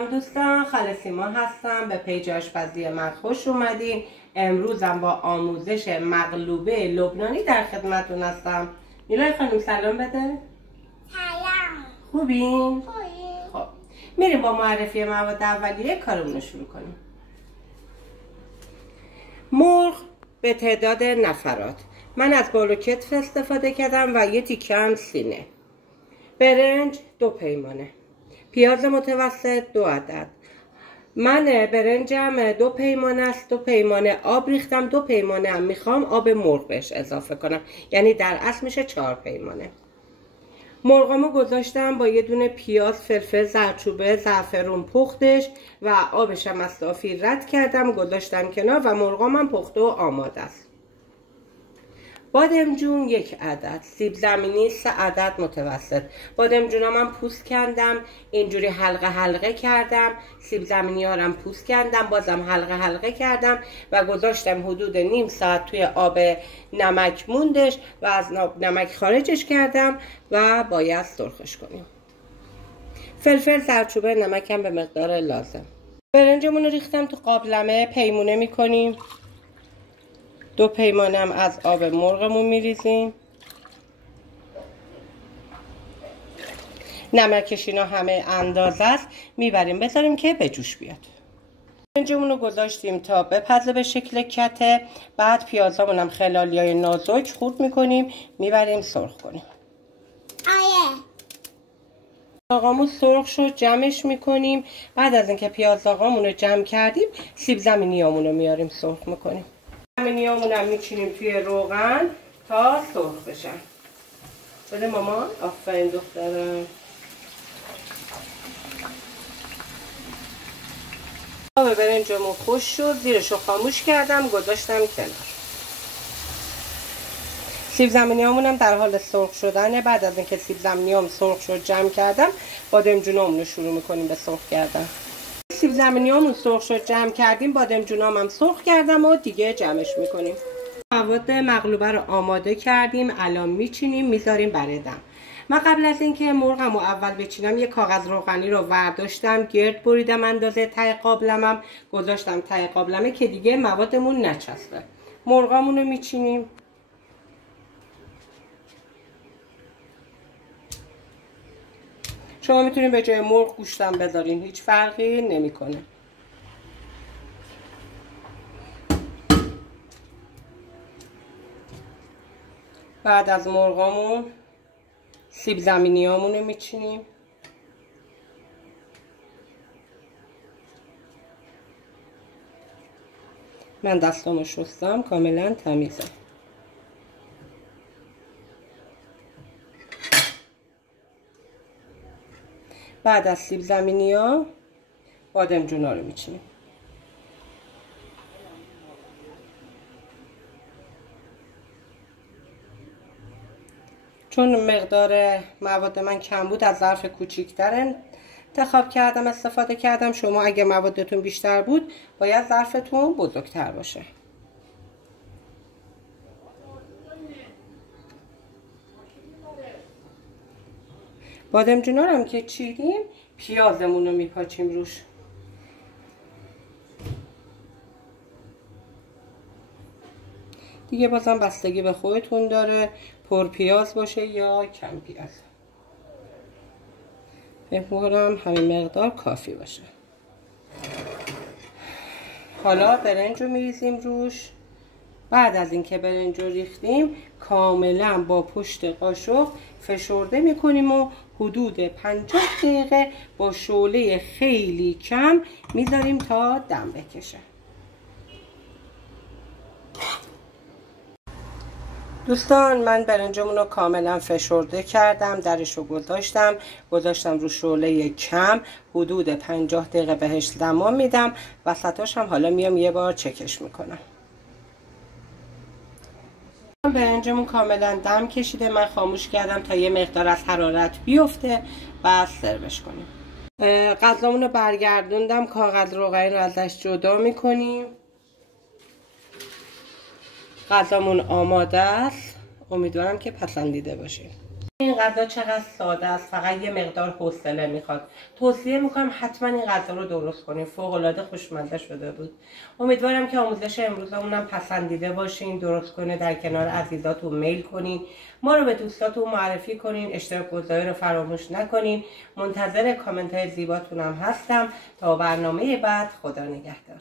دوستان، خاله سیما هستم. به پیج آشپزی من خوش اومدین. امروزم با آموزش مقلوبه لبنانی در خدمتتون هستم. میلای خانم سلام بده. سلام. خوبین؟ خوبی؟ خب میریم با معرفی مواد اولیه کارمون رو شروع کنیم. مرغ به تعداد نفرات، من از بال و کتف استفاده کردم و یه تیکه هم سینه. برنج 2 پیمانه. پیاز متوسط 2 عدد. من برنجم 2 پیمانه است. 2 پیمانه آب ریختم. 2 پیمانه هم میخوام آب مرغ بهش اضافه کنم، یعنی در اصل میشه 4 پیمانه. مرغامو گذاشتم با یه دونه پیاز، فلفل، زردچوبه، زعفرون پختش و آبشم از صافی رد کردم گذاشتم کنار و مرغامم پخته و آماده است. بادمجون 1 عدد، سیب زمینی 3 عدد متوسط. بادمجونا من پوست کندم، اینجوری حلقه حلقه کردم. سیب زمینی ها رو پوست کندم، بازم حلقه حلقه کردم و گذاشتم حدود نیم ساعت توی آب نمک موندش و از نمک خارجش کردم و باید سرخش کنیم. فلفل، زردچوبه، نمکم به مقدار لازم. برنجمون رو ریختم تو قابلمه، پیمونه میکنیم. 2 پیمانم از آب مرغمون میریزیم. نمکش اینا همه اندازه است، میبریم بذاریم که به جوش بیاد. برنجمون رو گذاشتیم تا بپزه به شکل کته. بعد پیازامون هم خلالیای نازک خورد میکنیم، میبریم سرخ کنیم. آقامون سرخ شد، جمعش میکنیم. بعد از اینکه پیاز آقامون رو جمع کردیم، سیب زمینیامون رو میاریم سرخ میکنیم. زمینیامون هم میچینیم توی روغن تا سرخ بشن. بده مامان. آفرین دخترم. آب برنجمون خوش شد، زیرشو خاموش کردم گذاشتم کنار. سیب زمینیامون هم در حال سرخ شدنه. بعد از اینکه سیب زمینیام سرخ شد جمع کردم، بادمجونامون رو شروع میکنیم به سرخ کردن. سیب زمینیامون سرخ شد جمع کردیم، بادمجونام هم سرخ کردم و دیگه جمعش میکنیم. مواد مقلوبه رو آماده کردیم، الان میچینیم میذاریم برای دم. من قبل از اینکه مرغمو اول بچینم یه کاغذ روغنی رو برداشتم، گرد بریدم اندازه ته قابلمم، گذاشتم ته قابلمه که دیگه موادمون نچسبه. مرغامون رو میچینیم. شما میتونید به جای مرغ گوشتم بذارین، هیچ فرقی نمیکنه. بعد از مرغامون سیب زمینیامون رو میچینیم. من دستامو شستم، کاملا تمیزه. بعد از سیب زمینی‌ها بادمجونا رو میچینیم. چون مقدار مواد من کم بود از ظرف کوچیک‌تر انتخاب کردم، استفاده کردم. شما اگه موادتون بیشتر بود باید ظرفتون بزرگتر باشه. بادمجونا رو هم که چیدیم، پیازمون رو میپاچیم روش. دیگه بازم بستگی به خودتون داره، پر پیاز باشه یا کم پیاز. به‌مرام همین مقدار کافی باشه. حالا برنج رو میریزیم روش. بعد از اینکه برنج رو ریختیم کاملا با پشت قاشق فشرده میکنیم و حدود 50 دقیقه با شعله خیلی کم میذاریم تا دم بکشه. دوستان، من برنجمون رو کاملا فشرده کردم، درش رو گذاشتم رو شعله کم، حدود 50 دقیقه بهش زمان میدم. وسطاش هم حالا میام یه بار چکش میکنم. برنجمون کاملا دم کشیده، من خاموش کردم تا یه مقدار از حرارت بیفته و سروش کنیم. غذامون رو برگردوندم، کاغذ روغنی رو ازش جدا میکنیم. غذامون آماده است. امیدوارم که پسندیده باشید. این غذا چقدر ساده است، فقط یه مقدار حوصله میخواد. توصیه میکنم حتما این غذا رو درست کنین، فوق العاده خوشمزه شده بود. امیدوارم که آموزش امروزمونم پسندیده باشین. درست کنه در کنار عزیزاتون میل کنین، ما رو به دوستاتون معرفی کنین، اشتراک گذاری رو فراموش نکنین. منتظر کامنت های زیباتونم هستم. تا برنامه بعد، خدا نگهدار.